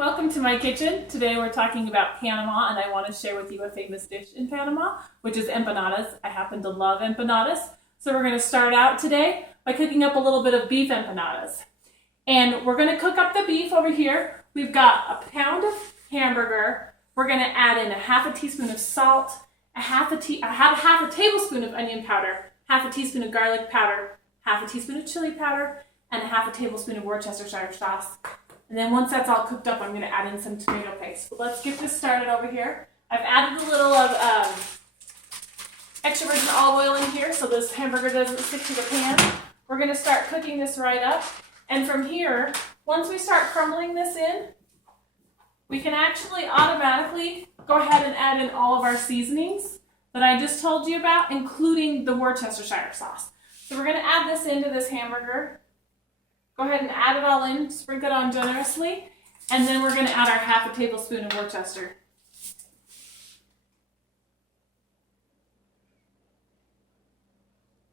welcome to my kitchen. Today we're talking about Panama and I want to share with you a famous dish in Panama, which is empanadas. I happen to love empanadas. So we're going to start out today by cooking up a little bit of beef empanadas. And we're going to cook up the beef over here. We've got a pound of hamburger. We're going to add in a half a teaspoon of salt, half a tablespoon of onion powder, half a teaspoon of garlic powder, half a teaspoon of chili powder, and a half a tablespoon of Worcestershire sauce. And then once that's all cooked up, I'm going to add in some tomato paste. But let's get this started over here. I've added a little of extra virgin olive oil in here so this hamburger doesn't stick to the pan. We're going to start cooking this right up. And from here, once we start crumbling this in, we can actually automatically go ahead and add in all of our seasonings that I just told you about, including the Worcestershire sauce. So we're going to add this into this hamburger. Go ahead and add it all in, sprinkle it on generously, and then we're going to add our half a tablespoon of Worcester.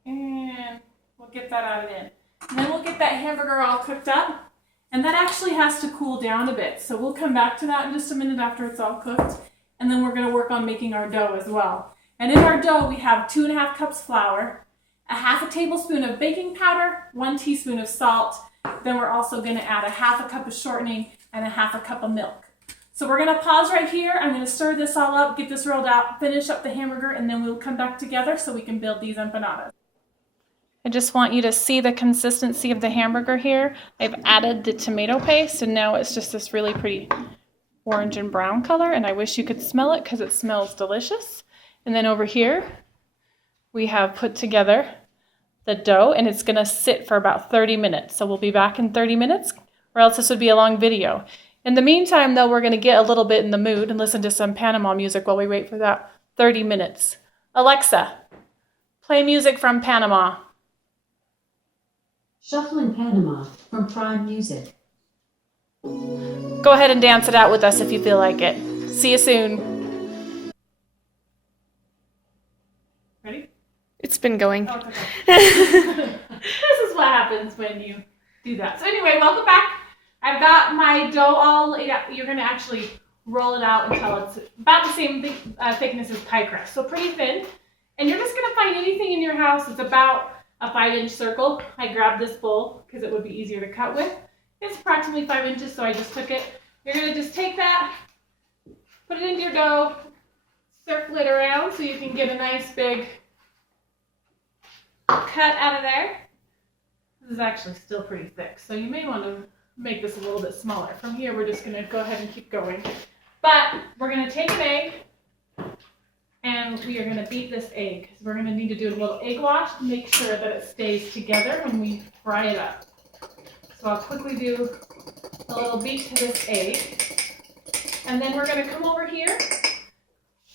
And we'll get that added in. And then we'll get that hamburger all cooked up, and that actually has to cool down a bit. So we'll come back to that in just a minute after it's all cooked, and then we're going to work on making our dough as well. And in our dough, we have 2½ cups flour, a half a tablespoon of baking powder, 1 teaspoon of salt. Then we're also going to add a half a cup of shortening and a half a cup of milk. So we're going to pause right here. I'm going to stir this all up, get this rolled out, finish up the hamburger, and then we'll come back together so we can build these empanadas. I just want you to see the consistency of the hamburger here. I've added the tomato paste, and now it's just this really pretty orange and brown color, and I wish you could smell it because it smells delicious. And then over here, we have put together the dough, and it's going to sit for about 30 minutes. So we'll be back in 30 minutes, or else this would be a long video. In the meantime, though, we're going to get a little bit in the mood and listen to some Panama music while we wait for that 30 minutes. Alexa, play music from Panama. Shuffling Panama from Prime Music. Go ahead and dance it out with us if you feel like it. See you soon. Ready? It's been going. Oh, okay. This is what happens when you do that. So anyway, welcome back. I've got my dough all laid out. You're going to actually roll it out until it's about the same thickness as pie crust. So pretty thin. And you're just going to find anything in your house that's about a 5-inch circle. I grabbed this bowl because it would be easier to cut with. It's approximately 5 inches, so I just took it. You're going to just take that, put it into your dough, circle it around so you can get a nice big cut out of there. This is actually still pretty thick, so you may want to make this a little bit smaller. From here, we're just going to go ahead and keep going. But we're going to take an egg, and we are going to beat this egg. So we're going to need to do a little egg wash to make sure that it stays together when we fry it up. So I'll quickly do a little beat to this egg. And then we're going to come over here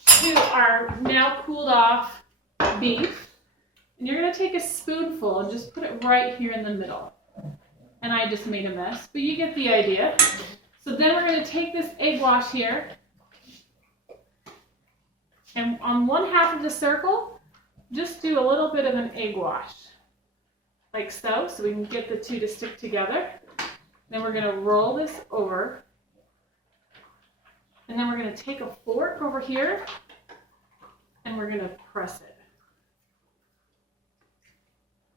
to our now cooled off beef. And you're going to take a spoonful and just put it right here in the middle. And I just made a mess, but you get the idea. So then we're going to take this egg wash here. And on one half of the circle, just do a little bit of an egg wash. Like so we can get the two to stick together. Then we're going to roll this over. And then we're going to take a fork over here, and we're going to press it.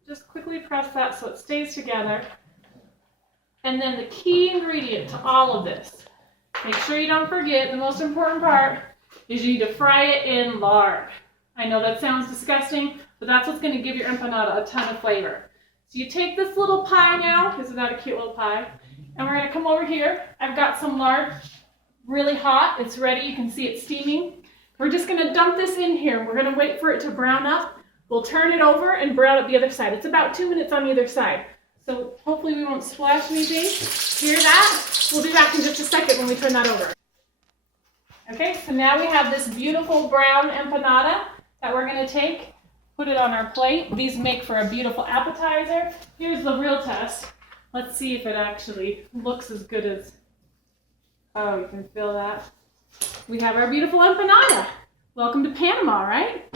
Just quickly press that so it stays together. And then the key ingredient to all of this, make sure you don't forget, the most important part is you need to fry it in lard. I know that sounds disgusting, but that's what's going to give your empanada a ton of flavor. So you take this little pie now, isn't that a cute little pie? And we're going to come over here. I've got some lard, really hot. It's ready. You can see it steaming. We're just going to dump this in here. We're going to wait for it to brown up. We'll turn it over and brown up the other side. It's about 2 minutes on either side. So hopefully we won't splash anything. Hear that? We'll be back in just a second when we turn that over. Okay, so now we have this beautiful brown empanada that we're going to take, put it on our plate. These make for a beautiful appetizer. Here's the real test. Let's see if it actually looks as good as, oh, you can feel that. We have our beautiful empanada. Welcome to Panama, right?